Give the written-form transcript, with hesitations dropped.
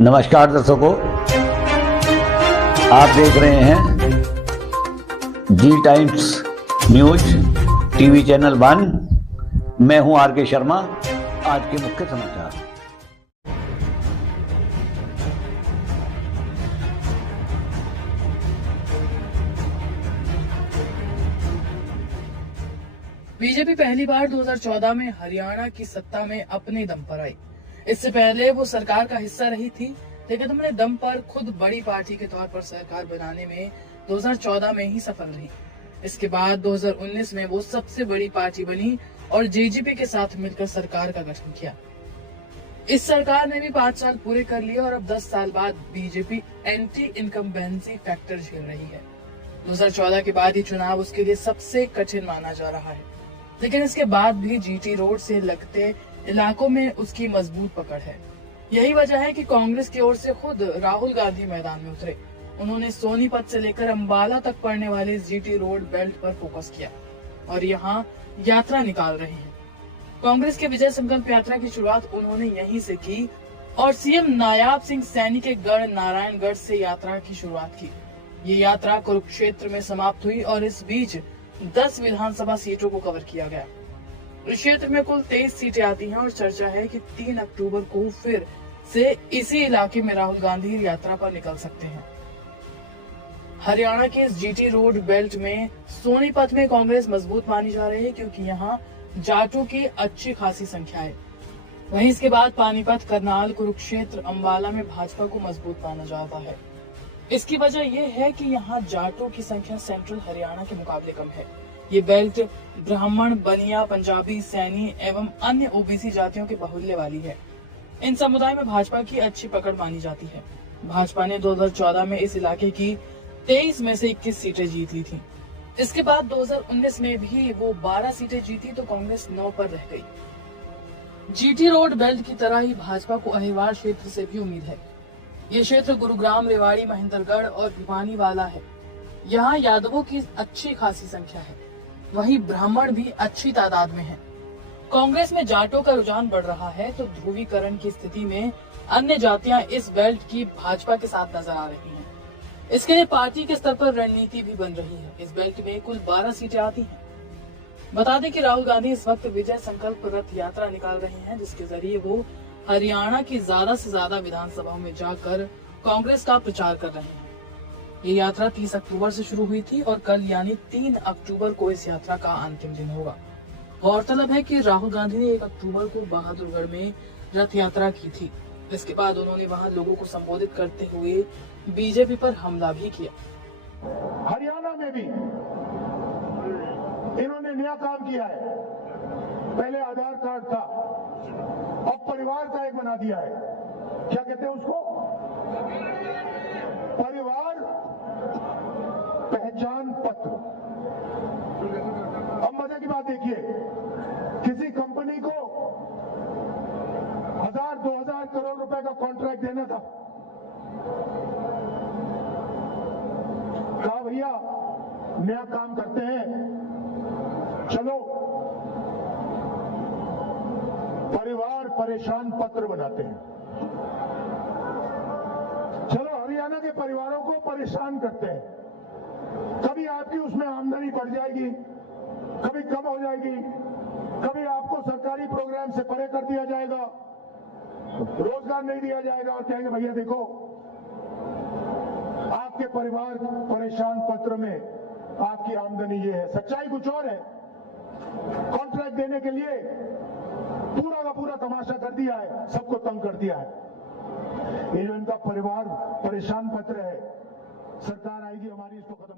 नमस्कार दर्शकों, आप देख रहे हैं जी टाइम्स न्यूज टीवी चैनल 1। मैं हूं आर के शर्मा। आज के मुख्य समाचार। बीजेपी पहली बार 2014 में हरियाणा की सत्ता में अपने दम पर आई। इससे पहले वो सरकार का हिस्सा रही थी, लेकिन अपने दम पर खुद बड़ी पार्टी के तौर पर सरकार बनाने में 2014 में ही सफल रही। इसके बाद 2019 में वो सबसे बड़ी पार्टी बनी और जेजेपी के साथ मिलकर सरकार का गठन किया। इस सरकार ने भी 5 साल पूरे कर लिए और अब 10 साल बाद बीजेपी एंटी इनकम्बेंसी फैक्टर झेल रही है। 2014 के बाद ही चुनाव उसके लिए सबसे कठिन माना जा रहा है, लेकिन इसके बाद भी जीटी रोड से लगते इलाकों में उसकी मजबूत पकड़ है। यही वजह है कि कांग्रेस की ओर से खुद राहुल गांधी मैदान में उतरे। उन्होंने सोनीपत से लेकर अंबाला तक पड़ने वाले जीटी रोड बेल्ट पर फोकस किया और यहाँ यात्रा निकाल रहे हैं। कांग्रेस के विजय संकल्प यात्रा की शुरुआत उन्होंने यहीं से की और सीएम नायाब सिंह सैनी के गढ़ नारायणगढ़ से यात्रा की शुरुआत की। ये यात्रा कुरुक्षेत्र में समाप्त हुई और इस बीच 10 विधानसभा सीटों को कवर किया गया। इस क्षेत्र में कुल 23 सीटें आती हैं और चर्चा है कि 3 अक्टूबर को फिर से इसी इलाके में राहुल गांधी यात्रा पर निकल सकते हैं। हरियाणा के इस जीटी रोड बेल्ट में सोनीपत में कांग्रेस मजबूत मानी जा रही है, क्योंकि यहाँ जाटों की अच्छी खासी संख्या है। वहीं इसके बाद पानीपत, करनाल, कुरुक्षेत्र, अंबाला में भाजपा को मजबूत माना जाता है। इसकी वजह यह है कि यहाँ जाटों की संख्या सेंट्रल हरियाणा के मुकाबले कम है। ये बेल्ट ब्राह्मण, बनिया, पंजाबी, सैनी एवं अन्य ओबीसी जातियों के बाहुल्य वाली है। इन समुदाय में भाजपा की अच्छी पकड़ मानी जाती है। भाजपा ने 2014 में इस इलाके की 23 में से 21 सीटें जीत ली थी। इसके बाद 2019 में भी वो 12 सीटें जीती तो कांग्रेस 9 पर रह गई। जीटी रोड बेल्ट की तरह ही भाजपा को अहिवाल क्षेत्र से भी उम्मीद है। ये क्षेत्र गुरुग्राम, रेवाड़ी, महेंद्रगढ़ और भिवानी वाला है। यहाँ यादवों की अच्छी खासी संख्या है, वहीं ब्राह्मण भी अच्छी तादाद में हैं। कांग्रेस में जाटों का रुझान बढ़ रहा है तो ध्रुवीकरण की स्थिति में अन्य जातियां इस बेल्ट की भाजपा के साथ नजर आ रही हैं। इसके लिए पार्टी के स्तर पर रणनीति भी बन रही है। इस बेल्ट में कुल 12 सीटें आती हैं। बता दें कि राहुल गांधी इस वक्त विजय संकल्प रथ यात्रा निकाल रहे हैं, जिसके जरिए वो हरियाणा की ज्यादा से ज्यादा विधानसभाओं में जाकर कांग्रेस का प्रचार कर रहे हैं। ये यात्रा 30 अक्टूबर से शुरू हुई थी और कल यानी 3 अक्टूबर को इस यात्रा का अंतिम दिन होगा। गौरतलब है कि राहुल गांधी ने 1 अक्टूबर को बहादुरगढ़ में रथ यात्रा की थी। इसके बाद उन्होंने वहां लोगों को संबोधित करते हुए बीजेपी पर हमला भी किया। हरियाणा में भी इन्होंने नया काम किया है। पहले आधार कार्ड था, अब परिवार का एक बना दिया है। क्या कहते हैं उसको? परिवार पहचान पत्र। अब मजे की बात देखिए, किसी कंपनी को 1000-2000 करोड़ रुपए का कॉन्ट्रैक्ट देना था। कहा भैया नया काम करते हैं, चलो परिवार परेशान पत्र बनाते हैं। चलो हरियाणा के परिवारों को परेशान करते हैं। कभी आपकी उसमें आमदनी बढ़ जाएगी, कभी कम हो जाएगी, कभी आपको सरकारी प्रोग्राम से परे कर दिया जाएगा, रोजगार नहीं दिया जाएगा और कहेंगे भैया देखो आपके परिवार परेशान पत्र में आपकी आमदनी ये है। सच्चाई कुछ और है। कॉन्ट्रैक्ट देने के लिए पूरा का पूरा तमाशा कर दिया है, सबको तंग कर दिया है। ये जो इनका परिवार परेशान पत्र है, सरकार आएगी हमारी इसको खत्म